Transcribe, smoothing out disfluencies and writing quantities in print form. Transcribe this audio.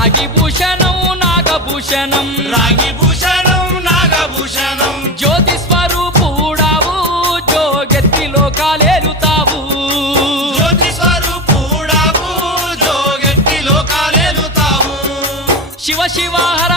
రాగి భూషణం నాగభూషణం రాగి భూషణం నాగభూషణం జ్యోతి స్వరూపుడావు జోగెత్తి లోకాలేలుతావు జ్యోతి స్వరూపుడావు జోగెత్తి లోకాలేలుతావు శివ శివ హర